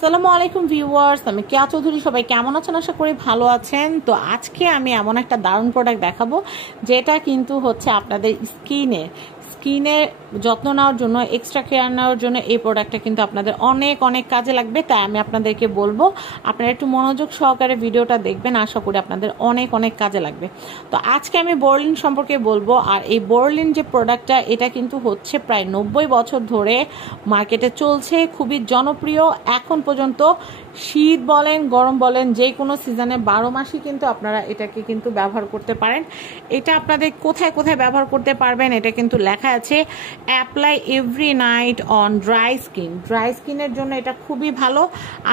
আসসালামু আলাইকুম ভিউয়ার্স, আমি কেয়া চৌধুরী। সবাই কেমন আছেন? আশা করি ভালো আছেন। তো আজকে আমি এমন একটা দারুণ প্রোডাক্ট দেখাবো যেটা কিন্তু হচ্ছে আপনাদের স্কিনের যত্ন নেওয়ার জন্য, এক্সট্রা কেয়ার নেওয়ার জন্য এই প্রোডাক্টটা কিন্তু আপনাদের অনেক অনেক কাজে লাগবে। তাই আমি আপনাদেরকে বলবো আপনারা একটু মনোযোগ সহকারে ভিডিওটা দেখবেন, আশা করি আপনাদের অনেক অনেক কাজে লাগবে। তো আজকে আমি বোরলিন সম্পর্কে বলবো। আর এই বোরলিন যে প্রোডাক্টটা, এটা কিন্তু হচ্ছে প্রায় 90 বছর ধরে মার্কেটে চলছে, খুবই জনপ্রিয়। এখন পর্যন্ত শীত বলেন, গরম বলেন, যে কোনো সিজনে 12 মাসই কিন্তু আপনারা এটাকে কিন্তু ব্যবহার করতে পারেন। এটা আপনাদের কোথায় কোথায় ব্যবহার করতে পারবেন এটা কিন্তু লেখা আছে। Apply every night on dry স্কিনের জন্য এটা খুবই ভালো।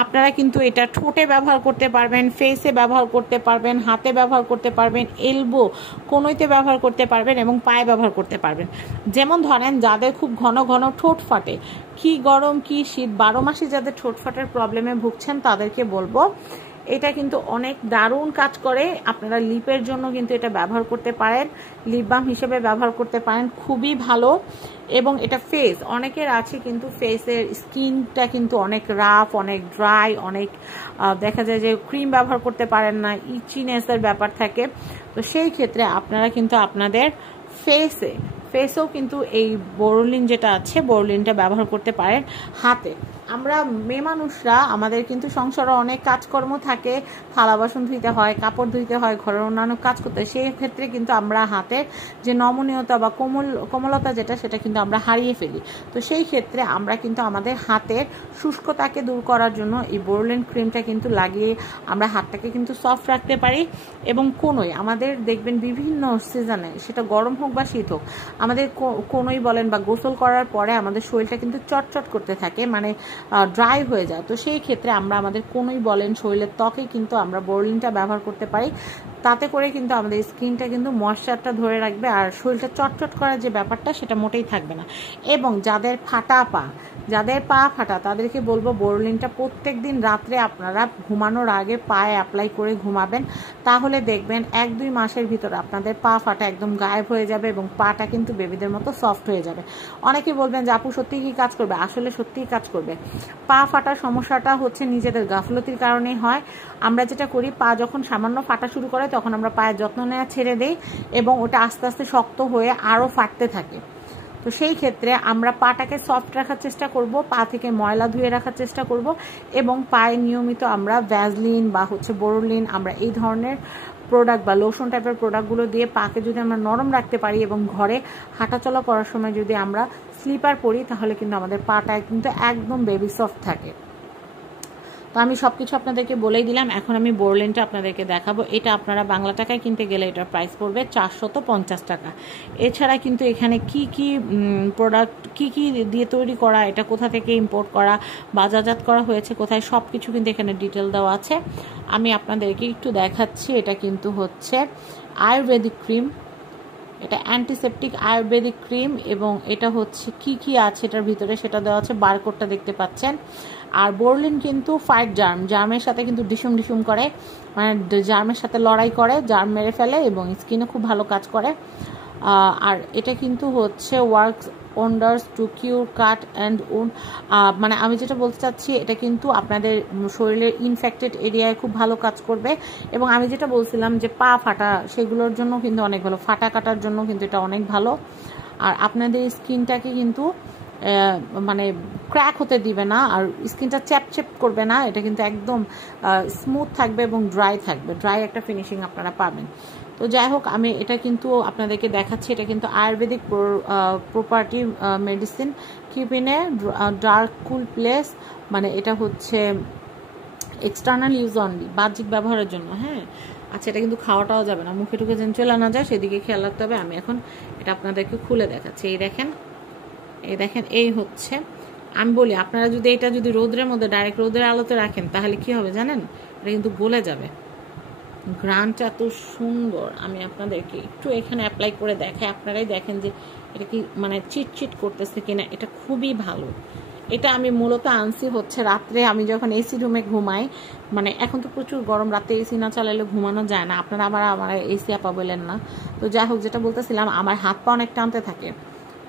আপনারা কিন্তু এটা ঠোঁটে ব্যবহার করতে পারবেন, ফেসে ব্যবহার করতে পারবেন, হাতে ব্যবহার করতে পারবেন, এলবো কোনোইতে ব্যবহার করতে পারবেন এবং পায়ে ব্যবহার করতে পারবেন। যেমন ধরেন যাদের খুব ঘন ঘন ঠোঁট ফাটে, কি গরম কি শীত, 12 মাসে যাদের ঠোঁট ফাটার প্রবলেমে ভুগছেন তাদেরকে বলবো এটা কিন্তু অনেক দারুণ কাজ করে। আপনারা লিপের জন্য কিন্তু এটা ব্যবহার করতে পারেন, লিপ বাম হিসেবে ব্যবহার করতে পারেন, খুবই ভালো। এবং এটা ফেস, অনেকের আছে কিন্তু ফেসের স্কিনটা কিন্তু অনেক রাফ, অনেক ড্রাই, অনেক দেখা যায় যে ক্রিম ব্যবহার করতে পারেন না, ইচিনেসের ব্যাপার থাকে। তো সেই ক্ষেত্রে আপনারা কিন্তু আপনাদের ফেসেও কিন্তু এই বোরলিন যেটা আছে, বোরলিনটা ব্যবহার করতে পারেন। হাতে, আমরা মেয়ে মানুষরা আমাদের কিন্তু সংসারে অনেক কাজকর্ম থাকে, থালা বাসন ধুইতে হয়, কাপড় ধুইতে হয়, ঘরের অন্যান্য কাজ করতে হয়। সেই ক্ষেত্রে কিন্তু আমরা হাতের যে নমনীয়তা বা কোমলতা যেটা, সেটা কিন্তু আমরা হারিয়ে ফেলি। তো সেই ক্ষেত্রে আমরা কিন্তু আমাদের হাতের শুষ্কতাকে দূর করার জন্য এই বোরলিন ক্রিমটা কিন্তু লাগিয়ে আমরা হাতটাকে কিন্তু সফট রাখতে পারি। এবং কোনোই আমাদের দেখবেন বিভিন্ন সিজনে, সেটা গরম হোক বা শীত হোক, আমাদের কোনোই বলেন বা গোসল করার পরে আমাদের শরীরটা কিন্তু চটচট করতে থাকে, মানে ড্রাই হয়ে যায়। তো সেই ক্ষেত্রে আমরা আমাদের কোনোই বলেন, শরীরের ত্বকে কিন্তু আমরা বোরলিনটা ব্যবহার করতে পারি। তাতে করে কিন্তু আমাদের স্কিনটা কিন্তু ময়েশ্চারটা ধরে রাখবে, আর শরীরটা চটচট করার যে ব্যাপারটা সেটা মোটেই থাকবে না। এবং যাদের পা ফাটা তাদেরকে বলবো বোরলিনটা প্রত্যেক দিন রাত্রে আপনারা ঘুমানোর আগে পায়ে অ্যাপ্লাই করে ঘুমাবেন। তাহলে দেখবেন 1-2 মাসের ভিতর আপনাদের পা ফাটা একদম গায়েব হয়ে যাবে এবং পাটা কিন্তু বেবিদের মতো সফট হয়ে যাবে। অনেকে বলবেন যে আপু সত্যিই কি কাজ করবে? আসলে সত্যিই কাজ করবে। পা ফাটার সমস্যাটা হচ্ছে নিজেদের গাফলতির কারণেই হয়। আমরা যেটা করি, পা যখন সামান্য ফাটা শুরু করে তখন আমরা পায়ের যত্ন নেওয়া ছেড়ে দেই এবং ওটা আস্তে আস্তে শক্ত হয়ে আরও ফাটতে থাকে। তো সেই ক্ষেত্রে আমরা পাটাকে সফট রাখার চেষ্টা করব, পা থেকে ময়লা ধুয়ে রাখার চেষ্টা করব এবং পায়ে নিয়মিত আমরা ভ্যাসলিন বা বোরলিন, আমরা এই ধরনের প্রোডাক্ট বা লোশন টাইপের প্রোডাক্টগুলো দিয়ে পাকে যদি আমরা নরম রাখতে পারি এবং ঘরে হাঁটাচলা করার সময় যদি আমরা স্লিপার পরি, তাহলে কিন্তু আমাদের পাটা কিন্তু একদম বেবি সফট থাকে। তো আমি সব কিছু আপনাদেরকে বলেই দিলাম। এখন আমি বোরলিনটা আপনাদেরকে দেখাবো। এটা আপনারা বাংলা টাকায় কিনতে গেলে এটার প্রাইস পড়বে 450 টাকা। এছাড়া কিন্তু এখানে কি প্রোডাক্ট কি দিয়ে তৈরি করা, এটা কোথা থেকে ইম্পোর্ট করা, বাজারজাত করা হয়েছে কোথায়, সব কিছু কিন্তু এখানে ডিটেল দেওয়া আছে। আমি আপনাদেরকে একটু দেখাচ্ছি। এটা কিন্তু হচ্ছে আয়ুর্বেদিক ক্রিম, এটা অ্যান্টিসেপটিক আয়ুর্বেদিক ক্রিম। এবং এটা হচ্ছে কি আছে এটার ভিতরে সেটা দেওয়া আছে, বারকোডটা দেখতে পাচ্ছেন। আর বোরলিন কিন্তু ফাইট জার্মের সাথে কিন্তু ডিসুম করে, মানে জার্মের সাথে লড়াই করে, জার্ম মেরে ফেলে এবং স্কিনে খুব ভালো কাজ করে। আর এটা কিন্তু হচ্ছে works wonders to cure cut and wound. মানে আমি যেটা বলতে চাচ্ছি, এটা কিন্তু আপনাদের শরীরের ইনফেক্টেড এরিয়ায় খুব ভালো কাজ করবে। এবং আমি যেটা বলছিলাম যে পা ফাটা, সেগুলোর জন্য কিন্তু অনেক ভালো, ফাটা কাটার জন্য কিন্তু এটা অনেক ভালো। আর আপনাদের স্কিনটাকে কিন্তু মানে ক্র্যাক হতে দিবে না, আর স্কিনটা চ্যাপ করবে না। এটা কিন্তু একদম স্মুথ থাকবে এবং ড্রাই একটা ফিনিশিং আপনারা পাবেন। তো যাই হোক, আমি এটা কিন্তু আপনাদেরকে দেখাচ্ছি। এটা কিন্তু Ayurvedic property medicine, keep in a dark cool place. মানে এটা হচ্ছে এক্সটার্নাল ইউজ অনলি, বাহ্যিক ব্যবহারের জন্য। হ্যাঁ, আচ্ছা, এটা কিন্তু খাওয়াটাও যাবে না, মুখে টুকে যেন চলে না যায় সেদিকে খেয়াল রাখতে হবে। আমি এখন এটা আপনাদেরকে খুলে দেখাচ্ছি। এই দেখেন, এই হচ্ছে। আমি বলি, আপনারা যদি এটা রোদের মধ্যে ডাইরেক্ট রোদের আলোতে রাখেন তাহলে কি হবে জানেন? এটা কিন্তু গলে যাবে। গ্রানটা এত সুন্দর। আমি আপনাদেরকে একটু এখানে অ্যাপ্লাই করে দেখাই, আপনারাই দেখেন যে এটা কি মানে চিটচিট করতেছে কিনা। এটা খুবই ভালো। এটা আমি মূলত আনছি হচ্ছে রাত্রে, আমি যখন এসি রুমে ঘুমাই, মানে এখন তো প্রচুর গরম, রাতে এসি না চালালে ঘুমানো যায় না। আপনারা আমার এসি আপা বলেন না। তো যাই হোক, যেটা বলতেছিলাম, আমার হাত পা অনেক টানতে থাকে।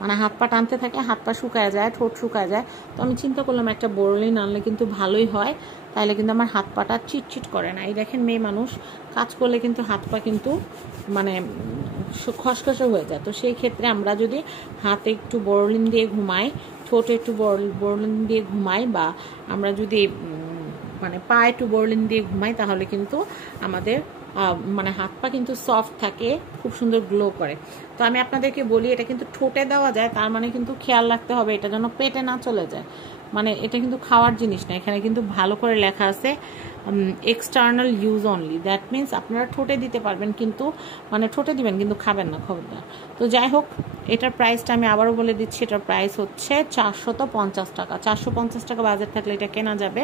মানে হাত পা টানতে থাকে, হাত পা শুকায় যায়, ঠোঁট শুকায় যায়। তো আমি চিন্তা করলাম একটা বোরোলিন আনলে কিন্তু ভালোই হয়, তাইলে কিন্তু আমার হাত পাটা চিটচিট করে না। এই দেখেন মেয়ে মানুষ কাজ করলে কিন্তু হাত পা কিন্তু মানে খসখসে হয়ে যায়। তো সেই ক্ষেত্রে আমরা যদি হাতে একটু বোরোলিন দিয়ে ঘুমাই, ঠোঁটে একটু বোরোলিন দিয়ে ঘুমাই, বা আমরা যদি মানে পায়ে একটু বোরোলিন দিয়ে ঘুমাই, তাহলে কিন্তু আমাদের মানে হাত পা কিন্তু সফট থাকে, খুব সুন্দর গ্লো করে। তো আমি আপনাদেরকে বলি এটা কিন্তু ঠোঁটে দেওয়া যায়, তার মানে কিন্তু খেয়াল রাখতে হবে এটা যেন পেটে না চলে যায়। মানে এটা কিন্তু খাওয়ার জিনিস না, এখানে কিন্তু ভালো করে লেখা আছে external use only. That means আপনারা ঠোঁটে দিতে পারবেন, কিন্তু মানে ঠোঁটে দিবেন কিন্তু খাবেন না, খবরদার। তো যাই হোক, এটার প্রাইসটা আমি আবারও বলে দিচ্ছি, এটার প্রাইস হচ্ছে 450 টাকা। 450 টাকা বাজেট থাকলে এটা কেনা যাবে।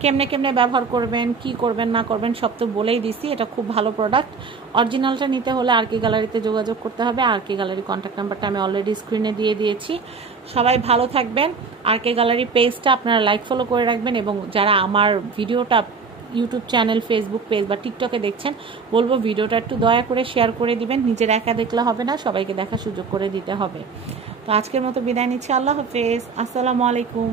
কেমনে কেমনে ব্যবহার করবেন, কি করবেন না করবেন সব তো বলেই দিছি। এটা খুব ভালো প্রোডাক্ট। অরিজিনালটা নিতে হলে আর কে গ্যালারিতে যোগাযোগ করতে হবে। আর কে গ্যালারি কন্ট্যাক্ট নাম্বারটা আমি অলরেডি স্ক্রিনে দিয়ে দিয়েছি। সবাই ভালো থাকবেন। আর কে গ্যালারি পেজটা আপনারা লাইক ফলো করে রাখবেন, এবং যারা আমার ভিডিওটা ইউটিউব চ্যানেল, ফেসবুক পেজ বা টিকটকে দেখছেন, বলবো ভিডিওটা একটু দয়া করে শেয়ার করে দিবেন। নিজের একা দেখলে হবে না, সবাইকে দেখার সুযোগ করে দিতে হবে। তো আজকের মতো বিদায় নিচ্ছি। আল্লাহ হাফেজ, আসসালামু আলাইকুম।